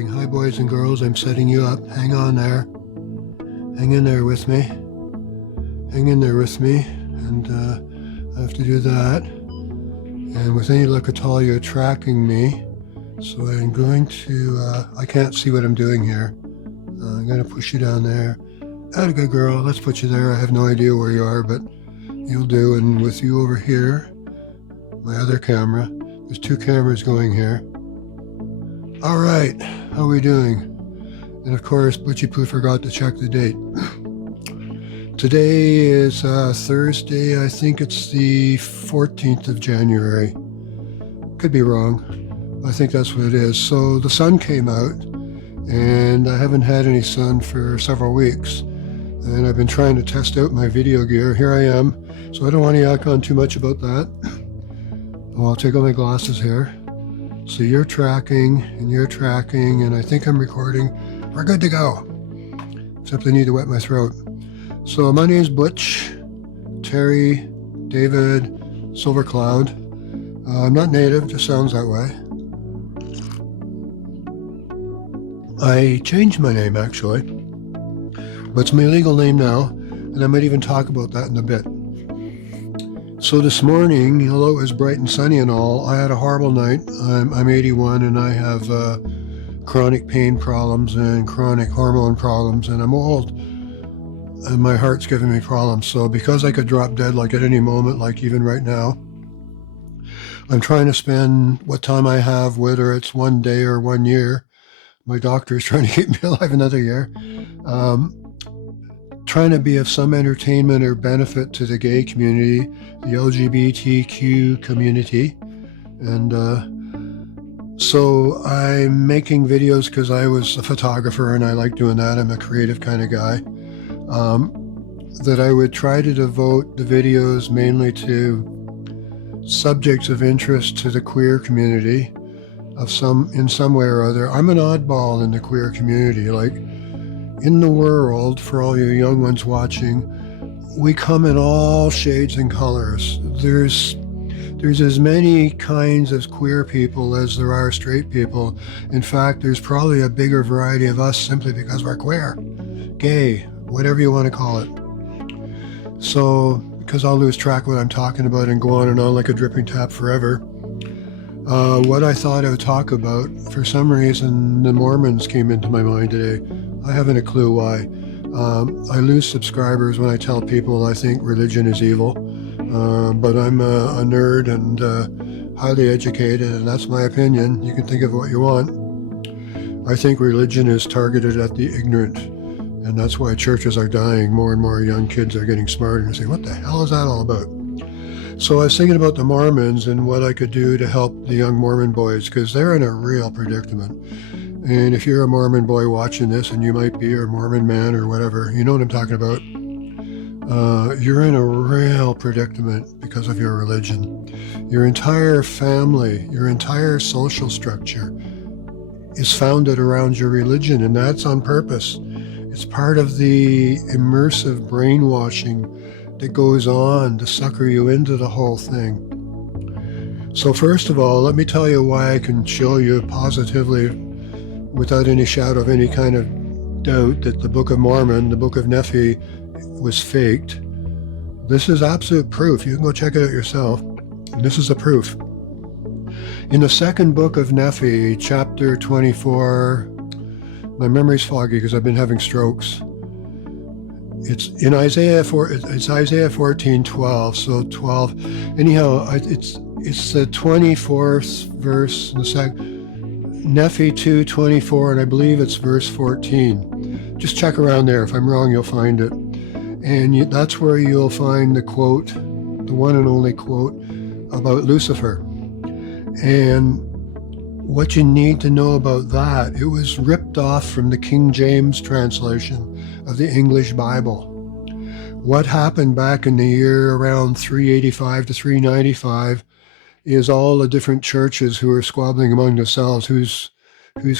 recording. Hi, boys and girls. I'm setting you up. Hang on there. Hang in there with me. Hang in there with me. And I have to do that. And with any luck at all, you're tracking me. So I'm going to, I can't see what I'm doing here. I'm going to push you down there. Atta good girl. Let's put you there. I have no idea where you are, but you'll do. And with you over here, my other camera, there's two cameras going here. All right, how are we doing? And of course, Butchie Poo forgot to check the date. Today is Thursday. I think it's the 14th of January. Could be wrong. I think that's what it is. So the sun came out, and I haven't had any sun for several weeks. And I've been trying to test out my video gear. Here I am. So I don't want to yak on too much about that. Well, I'll take out my glasses here. So you're tracking, and I think I'm recording. We're good to go. Except I need to wet my throat. So my name's Butch, Terry, David, Silvercloud. I'm not native, just sounds that way. I changed my name actually, but it's my legal name now, and I might even talk about that in a bit. So this morning, although it was bright and sunny and all, I had a horrible night. I'm 81 and I have chronic pain problems and chronic hormone problems, and I'm old and my heart's giving me problems. So because I could drop dead like at any moment, like even right now, I'm trying to spend what time I have, whether it's 1 day or 1 year. My doctor is trying to keep me alive another year. Trying to be of some entertainment or benefit to the gay community, the LGBTQ community. And so I'm making videos because I was a photographer and I like doing that. I'm a creative kind of guy. That I would try to devote the videos mainly to subjects of interest to the queer community in some way or other. I'm an oddball in the queer community. Like, in the world, for all you young ones watching, we come in all shades and colors. There's as many kinds of queer people as there are straight people. In fact, there's probably a bigger variety of us simply because we're queer, gay, whatever you want to call it. So, because I'll lose track of what I'm talking about and go on and on like a dripping tap forever, what I thought I would talk about, for some reason, the Mormons came into my mind today. I haven't a clue why. I lose subscribers when I tell people I think religion is evil, but I'm a nerd and highly educated, and that's my opinion. You can think of what you want. I think religion is targeted at the ignorant, and that's why churches are dying. More and more young kids are getting smarter and saying, what the hell is that all about? So I was thinking about the Mormons and what I could do to help the young Mormon boys, because they're in a real predicament. And if you're a Mormon boy watching this, and you might be, or a Mormon man or whatever, you know what I'm talking about. You're in a real predicament because of your religion. Your entire family, your entire social structure is founded around your religion, and that's on purpose. It's part of the immersive brainwashing that goes on to sucker you into the whole thing. So first of all, let me tell you why I can show you positively, without any shadow of any kind of doubt, that the Book of Mormon, the Book of NEPHI, was faked. This is absolute proof. You can go check it out yourself. And this is the proof. In the second book of NEPHI, chapter 24, my memory's foggy because I've been having strokes. It's in Isaiah 14:12, so 12. Anyhow, it's the 24th verse, NEPHI 2:24, and I believe it's verse 14. Just check around there. If I'm wrong, you'll find it. And that's where you'll find the quote, the one and only quote about Lucifer. And what you need to know about that, it was ripped off from the King James translation of the English Bible. What happened back in the year around 385 to 395 is all the different churches who are squabbling among themselves, who's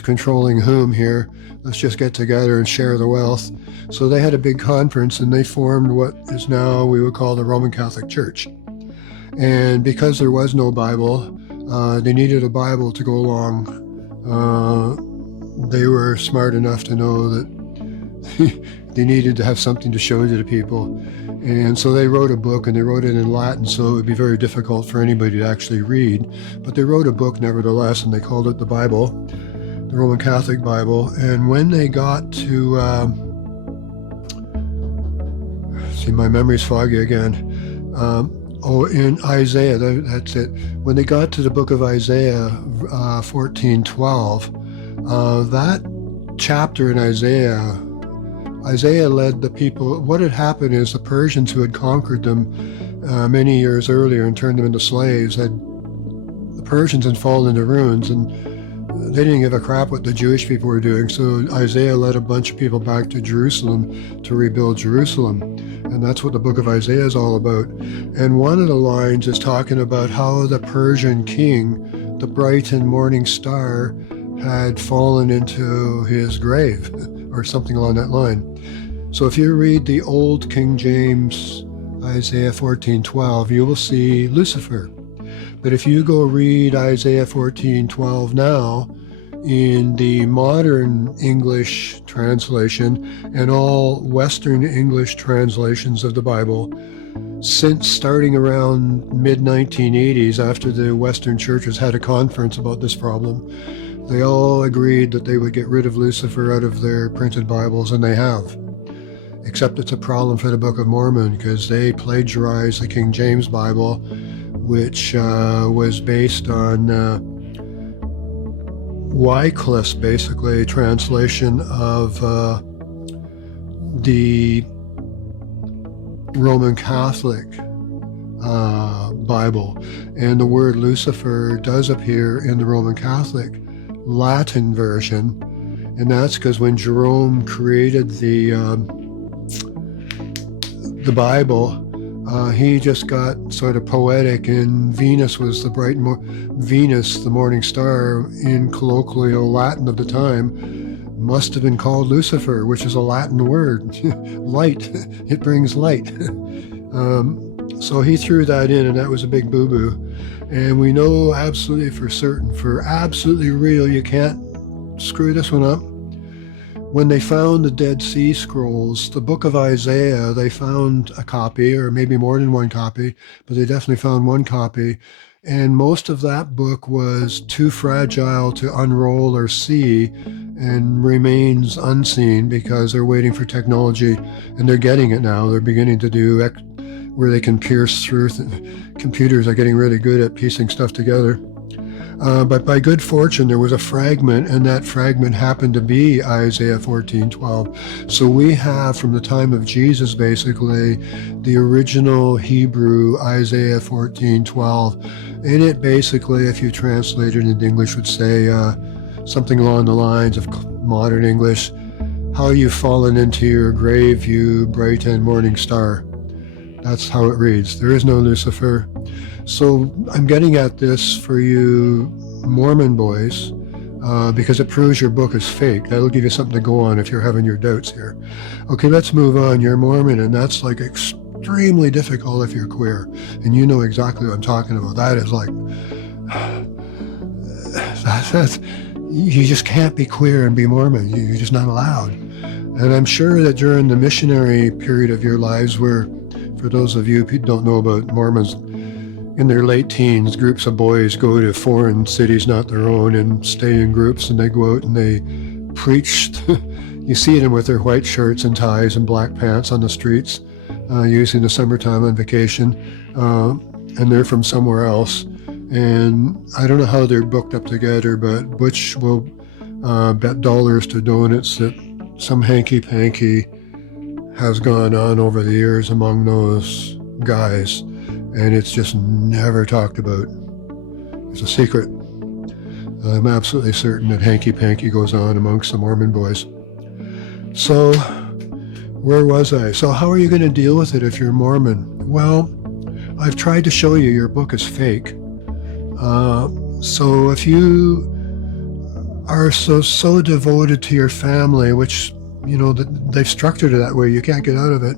controlling whom here. Let's just get together and share the wealth. So they had a big conference and they formed what is now we would call the Roman Catholic Church. And because there was no Bible, they needed a Bible to go along they were smart enough to know that they needed to have something to show to the people. And so they wrote a book, and they wrote it in Latin, so it would be very difficult for anybody to actually read. But they wrote a book nevertheless, and they called it the Bible, the Roman Catholic Bible. And when they got to, see, my memory's foggy again. In Isaiah, that's it. When they got to the book of Isaiah, 14:12, that chapter in Isaiah led the people. What had happened is the Persians, who had conquered them many years earlier and turned them into slaves, the Persians had fallen into ruins, and they didn't give a crap what the Jewish people were doing. So Isaiah led a bunch of people back to Jerusalem to rebuild Jerusalem. And that's what the book of Isaiah is all about. And one of the lines is talking about how the Persian king, the bright and morning star, had fallen into his grave, or something along that line. So if you read the old King James Isaiah 14:12, you will see Lucifer. But if you go read Isaiah 14:12 now, in the modern English translation and all Western English translations of the Bible, since starting around mid-1980s, after the Western churches had a conference about this problem, they all agreed that they would get rid of Lucifer out of their printed Bibles, and they have. Except it's a problem for the Book of Mormon, because they plagiarized the King James Bible, which was based on Wycliffe's, basically, translation of the Roman Catholic Bible. And the word Lucifer does appear in the Roman Catholic Latin version, and that's because when Jerome created the Bible, he just got sort of poetic, and Venus was the Venus, the morning star, in colloquial Latin of the time, must have been called Lucifer, which is a Latin word, light. It brings light. So he threw that in, and that was a big boo-boo. And we know absolutely for certain, for absolutely real, you can't screw this one up. When they found the Dead Sea Scrolls, the book of Isaiah, they found a copy, or maybe more than one copy, but they definitely found one copy. And most of that book was too fragile to unroll or see, and remains unseen because they're waiting for technology, and they're getting it now. They're beginning to do where they can pierce through. Computers are getting really good at piecing stuff together. But by good fortune, there was a fragment, and that fragment happened to be Isaiah 14:12. So we have, from the time of Jesus, basically, the original Hebrew Isaiah 14:12. And it basically, if you translate it into English, would say something along the lines of modern English, "How you've fallen into your grave, you bright and morning star." That's how it reads. There is no Lucifer. So I'm getting at this for you Mormon boys, because it proves your book is fake. That'll give you something to go on if you're having your doubts here. Okay, let's move on. You're Mormon, and that's like extremely difficult if you're queer. And you know exactly what I'm talking about. That is like, you just can't be queer and be Mormon. You're just not allowed. And I'm sure that during the missionary period of your lives, where, for those of you who don't know about Mormons, in their late teens, groups of boys go to foreign cities, not their own, and stay in groups, and they go out and they preach. You see them with their white shirts and ties and black pants on the streets, usually in the summertime on vacation, and they're from somewhere else. And I don't know how they're booked up together, but Butch will bet dollars to donuts that some hanky-panky has gone on over the years among those guys. And it's just never talked about. It's a secret. I'm absolutely certain that hanky-panky goes on amongst the Mormon boys. So, where was I? So how are you going to deal with it if you're Mormon? Well, I've tried to show you your book is fake. So if you are so devoted to your family, which, you know, they've structured it that way, you can't get out of it.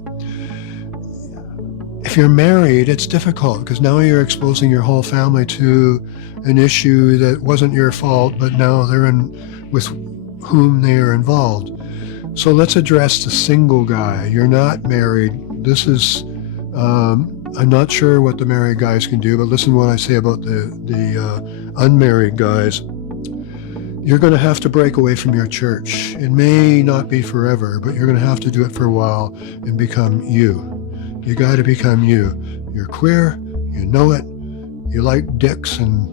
If you're married, it's difficult because now you're exposing your whole family to an issue that wasn't your fault, but now they're in with whom they are involved. So let's address the single guy. You're not married. This is, I'm not sure what the married guys can do, but listen to what I say about the unmarried guys. You're going to have to break away from your church. It may not be forever, but you're going to have to do it for a while and become you. You got to become you. You're queer, you know it, you like dicks and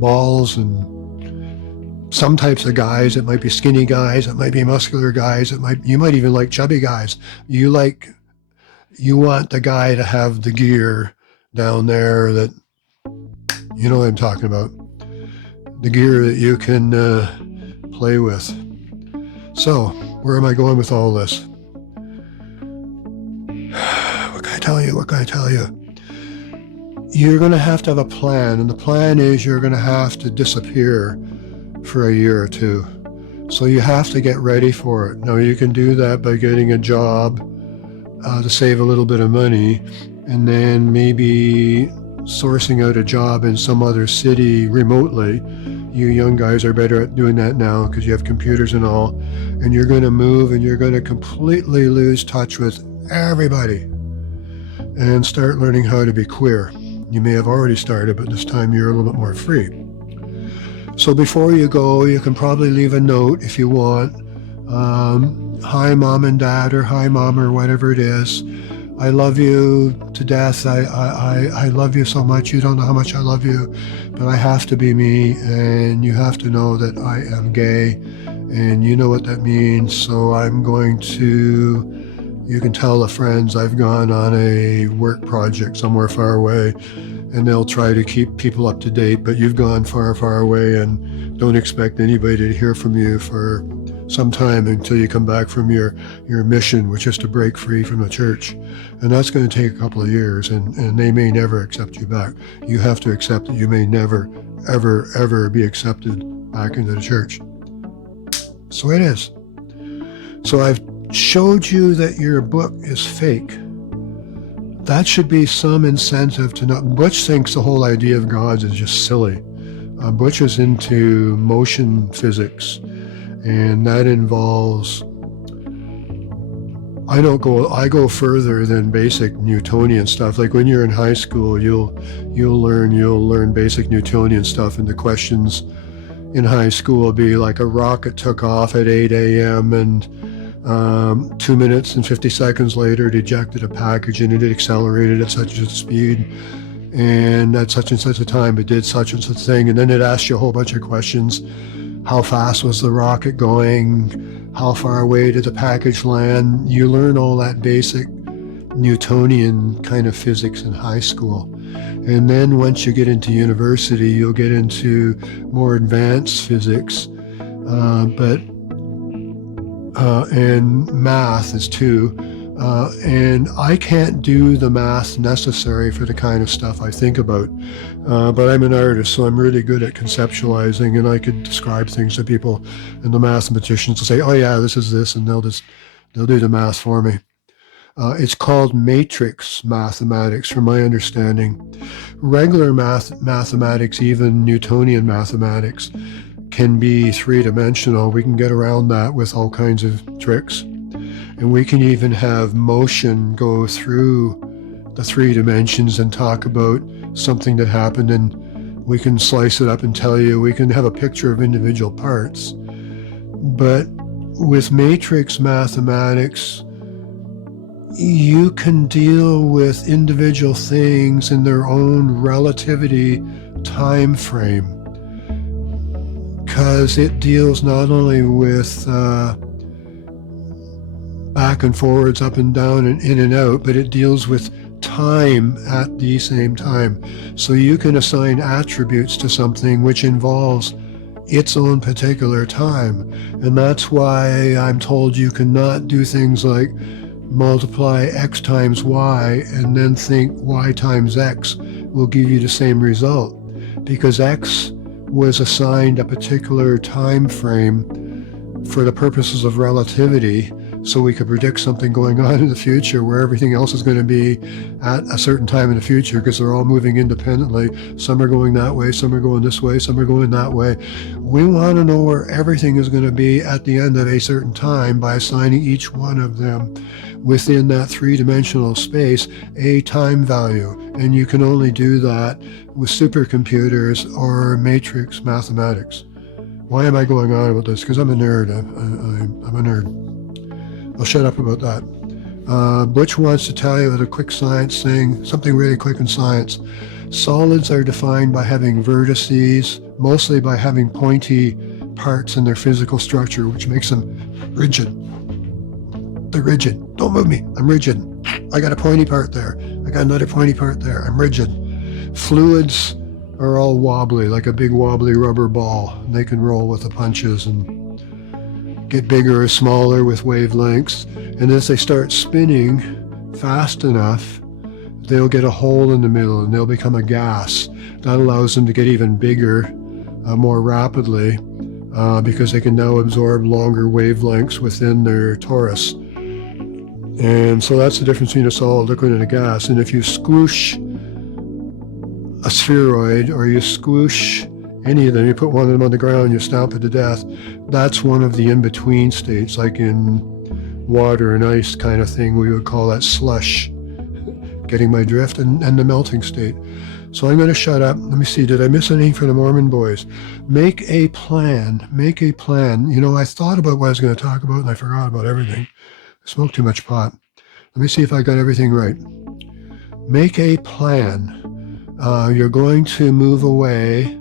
balls and some types of guys. It might be skinny guys, it might be muscular guys, you might even like chubby guys. You want the guy to have the gear down there that, you know what I'm talking about. The gear that you can play with. So, where am I going with all this? What can I tell you? You're going to have a plan, and the plan is you're going to have to disappear for a year or two. So you have to get ready for it. Now, you can do that by getting a job to save a little bit of money, and then maybe sourcing out a job in some other city remotely. You young guys are better at doing that now because you have computers and all, and you're going to move and you're going to completely lose touch with everybody and start learning how to be queer. You may have already started, but this time you're a little bit more free. So before you go, you can probably leave a note if you want. Hi, Mom and Dad, or hi, Mom, or whatever it is. I love you to death. I love you so much. You don't know how much I love you, but I have to be me, and you have to know that I am gay, and you know what that means. So I'm going to, you can tell the friends I've gone on a work project somewhere far away, and they'll try to keep people up to date, but you've gone far, far away, and don't expect anybody to hear from you for some time until you come back from your mission, which is to break free from the church. And that's going to take a couple of years, and they may never accept you back. You have to accept that you may never, ever, ever be accepted back into the church. So it is. So I've showed you that your book is fake. That should be some incentive to not. Butch thinks the whole idea of gods is just silly. Butch is into motion physics, and that involves, I go further than basic Newtonian stuff. Like when you're in high school, you'll learn basic Newtonian stuff, and the questions in high school will be like a rocket took off at 8 a.m. and 2 minutes and 50 seconds later it ejected a package, and it accelerated at such a speed and at such and such a time it did such and such a thing, and then it asked you a whole bunch of questions. How fast was the rocket going? How far away did the package land? You learn all that basic Newtonian kind of physics in high school. And then once you get into university, you'll get into more advanced physics, and math is too. And I can't do the math necessary for the kind of stuff I think about. But I'm an artist, so I'm really good at conceptualizing, and I could describe things to people, and the mathematicians will say, oh yeah, this is this, and they'll do the math for me. It's called matrix mathematics, from my understanding. Regular mathematics, even Newtonian mathematics, can be three-dimensional. We can get around that with all kinds of tricks. And we can even have motion go through the 3 dimensions and talk about something that happened, and we can slice it up and tell you, we can have a picture of individual parts. But with matrix mathematics, you can deal with individual things in their own relativity time frame, because it deals not only with back and forwards, up and down, and in and out, but it deals with time at the same time. So you can assign attributes to something which involves its own particular time. And that's why I'm told you cannot do things like multiply x times y and then think y times x will give you the same result, because x was assigned a particular time frame for the purposes of relativity, so we could predict something going on in the future where everything else is going to be at a certain time in the future, because they're all moving independently. Some are going that way, some are going this way, some are going that way. We want to know where everything is going to be at the end of a certain time by assigning each one of them within that three-dimensional space a time value. And you can only do that with supercomputers or matrix mathematics. Why am I going on about this? Because I'm a nerd. I'm a nerd. I'll shut up about that. Butch wants to tell you with a quick science thing, something really quick in science. Solids are defined by having vertices, mostly by having pointy parts in their physical structure, which makes them rigid. They're rigid. Don't move me. I'm rigid. I got a pointy part there. I got another pointy part there. I'm rigid. Fluids are all wobbly, like a big wobbly rubber ball. They can roll with the punches and get bigger or smaller with wavelengths. And as they start spinning fast enough, they'll get a hole in the middle and they'll become a gas. That allows them to get even bigger more rapidly because they can now absorb longer wavelengths within their torus. And so that's the difference between a solid, liquid, and a gas. And if you squish a spheroid, or you squish any of them, you put one of them on the ground, you stamp it to death, that's one of the in-between states, like in water and ice kind of thing. We would call that slush. Getting my drift? And the melting state. So I'm going to shut up. Let me see, did I miss anything for the Mormon boys? Make a plan. Make a plan. You know, I thought about what I was going to talk about and I forgot about everything. I smoked too much pot. Let me see if I got everything right. Make a plan. You're going to move away.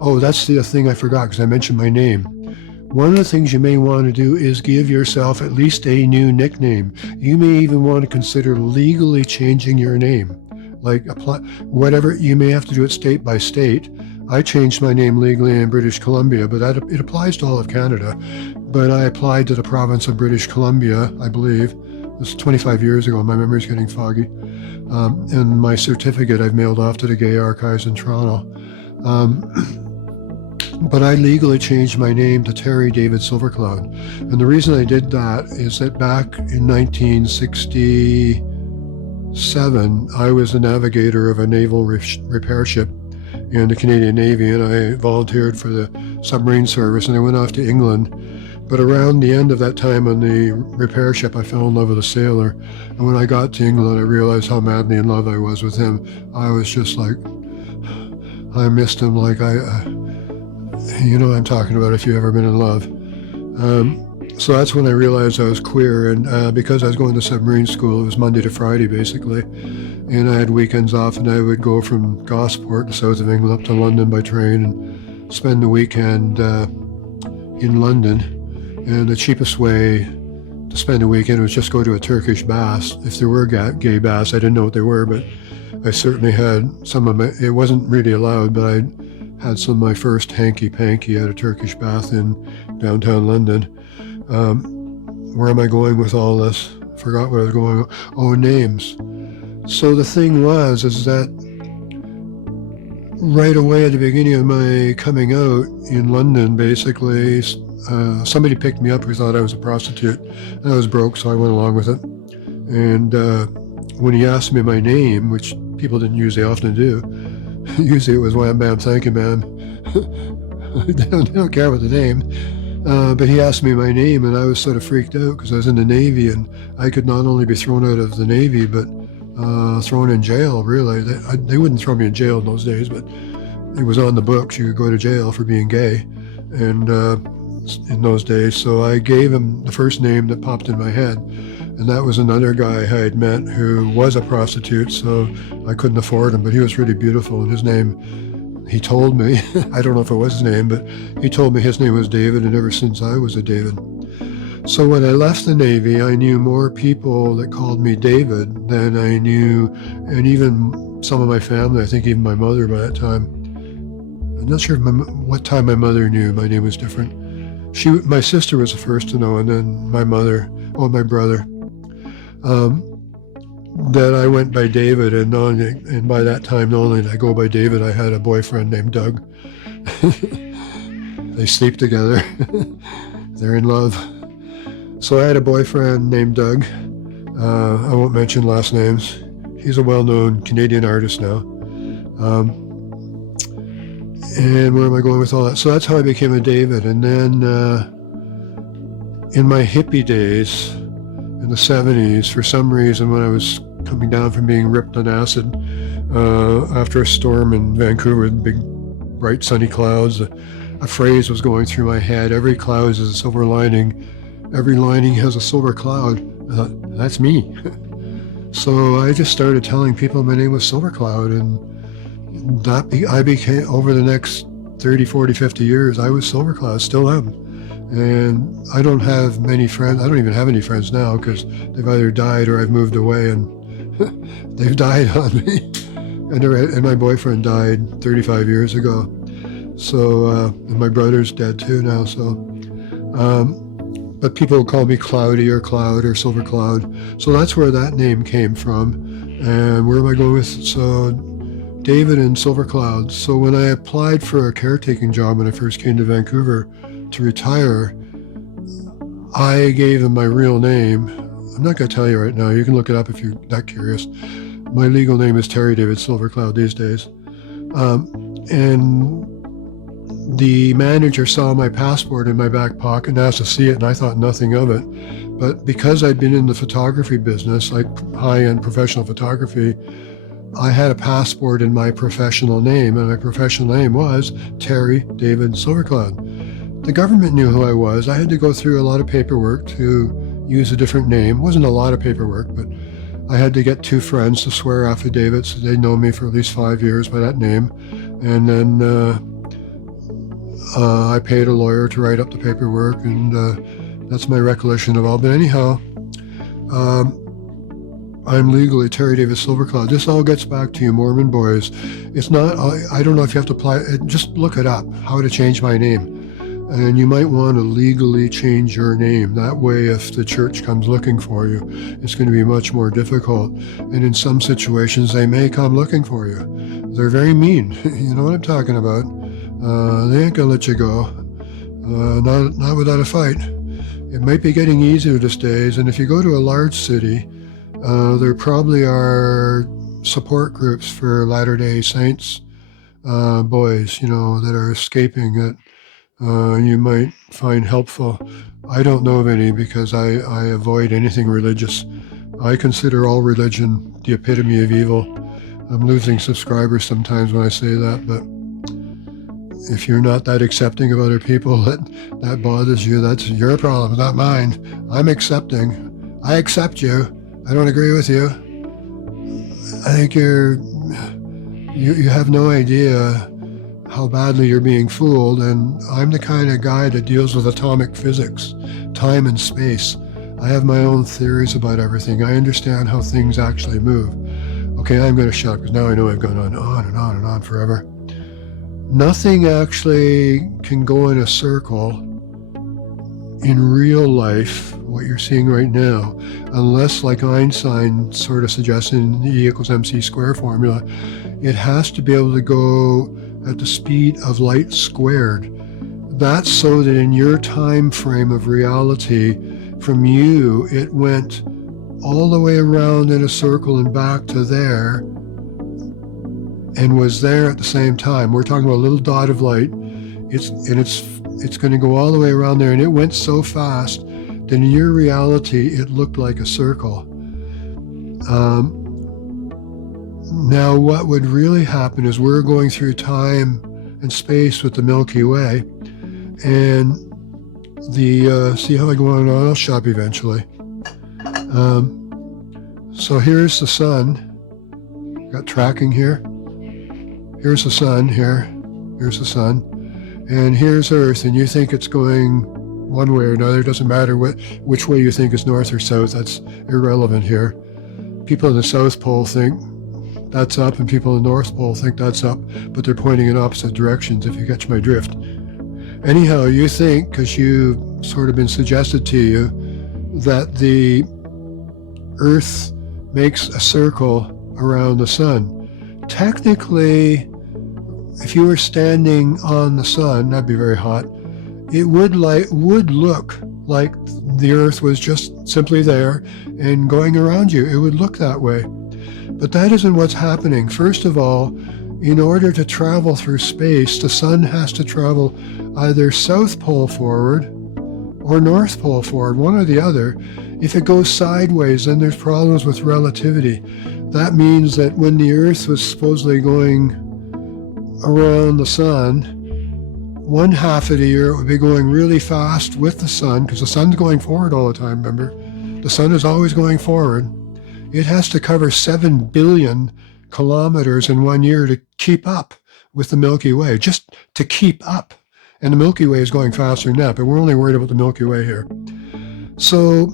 Oh, that's the thing I forgot because I mentioned my name. One of the things you may want to do is give yourself at least a new nickname. You may even want to consider legally changing your name. Like apply, whatever, you may have to do it state by state. I changed my name legally in British Columbia, but it applies to all of Canada. But I applied to the province of British Columbia, I believe. It was 25 years ago. My memory's getting foggy. And my certificate I've mailed off to the Gay Archives in Toronto. But I legally changed my name to Terry David Silvercloud. And the reason I did that is that back in 1967, I was the navigator of a naval repair ship in the Canadian Navy, and I volunteered for the submarine service, and I went off to England. But around the end of that time on the repair ship, I fell in love with a sailor. And when I got to England, I realized how madly in love I was with him. I was just like, I missed him like you know what I'm talking about if you've ever been in love. So that's when I realized I was queer, and because I was going to submarine school, it was Monday to Friday basically, and I had weekends off, and I would go from Gosport, the south of England, up to London by train and spend the weekend in London. And the cheapest way to spend a weekend was just go to a Turkish bath. If there were gay baths, I didn't know what they were, but I certainly had some of my, it wasn't really allowed, but I had some of my first hanky-panky at a Turkish bath in downtown London. Where am I going with all this? Forgot what I was going on. Oh, names. So the thing is that right away at the beginning of my coming out in London, basically, somebody picked me up who thought I was a prostitute. And I was broke, so I went along with it. And when he asked me my name, which people didn't usually often do, usually it was wham, bam, thank you, ma'am. They don't care about the name. But he asked me my name, and I was sort of freaked out because I was in the Navy, and I could not only be thrown out of the Navy, but thrown in jail, really. They wouldn't throw me in jail in those days, but it was on the books. You could go to jail for being gay. And in those days, so I gave him the first name that popped in my head, and that was another guy I had met who was a prostitute, so I couldn't afford him, but he was really beautiful, and his name, he told me, I don't know if it was his name, but he told me his name was David, and ever since I was a David. So when I left the Navy, I knew more people that called me David than I knew, and even some of my family, I think even my mother by that time. I'm not sure what time my mother knew my name was different. My sister was the first to know, and then my mother, my brother, that I went by David, and by that time, not only did I go by David, I had a boyfriend named Doug. They sleep together. They're in love. So I had a boyfriend named Doug. I won't mention last names. He's a well-known Canadian artist now. And where am I going with all that? So that's how I became a David. And then in my hippie days, in the 70s, for some reason, when I was coming down from being ripped on acid after a storm in Vancouver, big, bright, sunny clouds, a phrase was going through my head: every cloud is a silver lining. Every lining has a silver cloud. I thought, that's me. So I just started telling people my name was Silvercloud, and I became, over the next 30, 40, 50 years, I was Silvercloud, still am. And I don't have many friends. I don't even have any friends now, because they've either died or I've moved away, and they've died on me. And my boyfriend died 35 years ago. So, and my brother's dead too now. So, but people call me Cloudy or Cloud or Silvercloud. So that's where that name came from. And where am I going with? So David and Silvercloud. So when I applied for a caretaking job when I first came to Vancouver to retire, I gave them my real name. I'm not going to tell you right now. You can look it up if you're that curious. My legal name is Terry David Silvercloud these days. And the manager saw my passport in my back pocket and asked to see it, and I thought nothing of it. But because I'd been in the photography business, like high-end professional photography, I had a passport in my professional name, and my professional name was Terry David Silvercloud. The government knew who I was. I had to go through a lot of paperwork to use a different name. It wasn't a lot of paperwork, but I had to get 2 friends to swear affidavits that they'd known me for at least 5 years by that name. And then I paid a lawyer to write up the paperwork, and that's my recollection of all. But anyhow, I'm legally Terry David Silvercloud. This all gets back to you Mormon boys. It's not, I don't know if you have to apply, just look it up, how to change my name. And you might want to legally change your name. That way, if the church comes looking for you, it's going to be much more difficult. And in some situations, they may come looking for you. They're very mean. You know what I'm talking about. They ain't gonna let you go, not without a fight. It might be getting easier these days, and if you go to a large city, there probably are support groups for Latter-day Saints boys, that are escaping that you might find helpful. I don't know of any, because I avoid anything religious. I consider all religion the epitome of evil. I'm losing subscribers sometimes when I say that, but if you're not that accepting of other people, that bothers you, that's your problem, not mine. I'm accepting. I accept you. I don't agree with you. I think you have no idea how badly you're being fooled, and I'm the kind of guy that deals with atomic physics, time and space. I have my own theories about everything. I understand how things actually move. Okay, I'm going to shut up, because now I know I've gone on and on and on forever. Nothing actually can go in a circle in real life, what you're seeing right now, unless, like Einstein sort of suggested in the E=mc² formula, it has to be able to go at the speed of light squared. That's so that in your time frame of reality, from you, it went all the way around in a circle and back to there, and was there at the same time. We're talking about a little dot of light. It's going to go all the way around there, and it went so fast that in your reality it looked like a circle. Now what would really happen is we're going through time and space with the Milky Way, and see how I go on and on? I'll stop eventually. So here's the sun. Got tracking here. Here's the sun here. Here's the sun. And here's Earth, and you think it's going one way or another. It doesn't matter which way you think is north or south. That's irrelevant here. People in the South Pole think that's up, and people in the North Pole think that's up, but they're pointing in opposite directions, if you catch my drift. Anyhow, you think, because you've sort of been suggested to you, that the Earth makes a circle around the sun. Technically, if you were standing on the sun, that'd be very hot, it would look like the Earth was just simply there and going around you. It would look that way. But that isn't what's happening. First of all, in order to travel through space, the sun has to travel either South Pole forward or North Pole forward, one or the other. If it goes sideways, then there's problems with relativity. That means that when the Earth was supposedly going around the sun, one half of the year it would be going really fast with the sun, because the sun's going forward all the time, remember? The sun is always going forward. It has to cover 7 billion kilometers in 1 year to keep up with the Milky Way, just to keep up. And the Milky Way is going faster than that, but we're only worried about the Milky Way here. So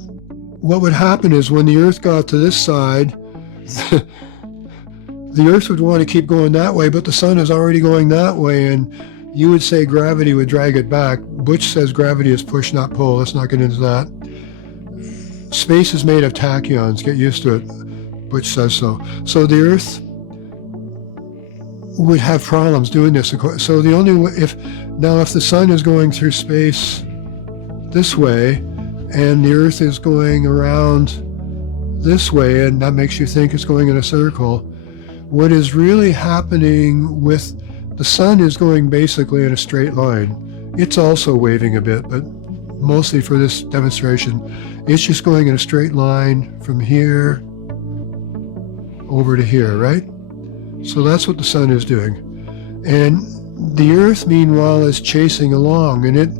what would happen is when the Earth got to this side, the Earth would want to keep going that way, but the sun is already going that way, and you would say gravity would drag it back. Butch says gravity is push, not pull. Let's not get into that. Space is made of tachyons. Get used to it. Butch says so. So the Earth would have problems doing this. So the only way, if the sun is going through space this way, and the Earth is going around this way, and that makes you think it's going in a circle, what is really happening with the sun is going basically in a straight line. It's also waving a bit, but mostly for this demonstration, it's just going in a straight line from here over to here, right? So that's what the sun is doing. And the Earth, meanwhile, is chasing along, and it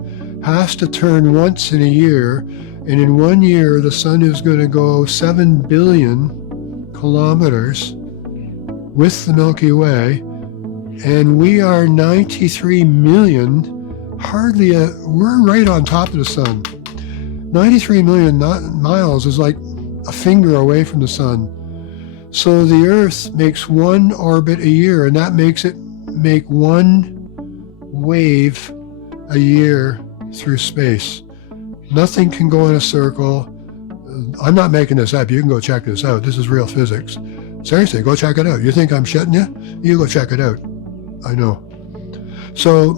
has to turn once in a year. And in 1 year, the sun is going to go 7 billion kilometers with the Milky Way. And we are 93 million, we're right on top of the sun. 93 million miles is like a finger away from the sun. So the Earth makes one orbit a year, and that makes it make one wave a year through space. Nothing can go in a circle. I'm not making this up. You can go check this out. This is real physics. Seriously, go check it out. You think I'm shitting you? You go check it out. I know. So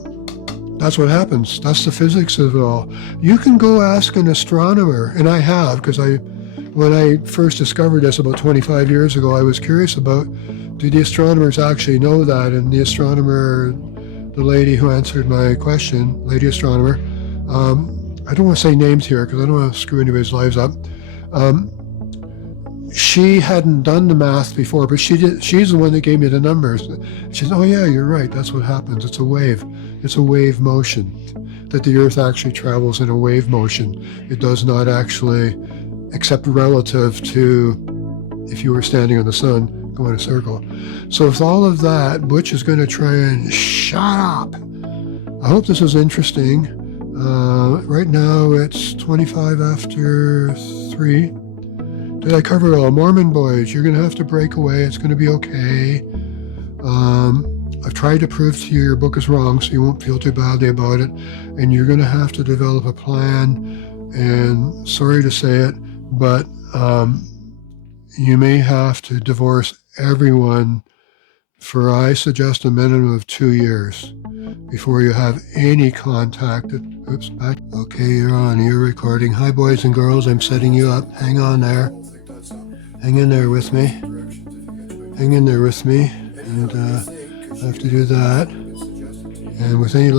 that's what happens. That's the physics of it all. You can go ask an astronomer, and I have, because when I first discovered this about 25 years ago, I was curious about, do the astronomers actually know that? And the astronomer, the lady who answered my question, lady astronomer, I don't want to say names here because I don't want to screw anybody's lives up. She hadn't done the math before, but she did. She's the one that gave me the numbers. She said, "Oh yeah, you're right. That's what happens. It's a wave. It's a wave motion. That the Earth actually travels in a wave motion. It does not actually, except relative to if you were standing on the sun, go in a circle." So with all of that, Butch is going to try and shut up. I hope this is interesting. Right now it's 25 after 3. Did I cover it all? Mormon boys, you're going to have to break away. It's going to be okay. I've tried to prove to you your book is wrong, so you won't feel too badly about it. And you're going to have to develop a plan. And sorry to say it, but you may have to divorce everyone for, I suggest, a minimum of 2 years before you have any contact. Oops, back. Okay, you're on. You're recording. Hi, boys and girls. I'm setting you up. Hang on there. Hang in there with me. Hang in there with me. And I have to do that. And with any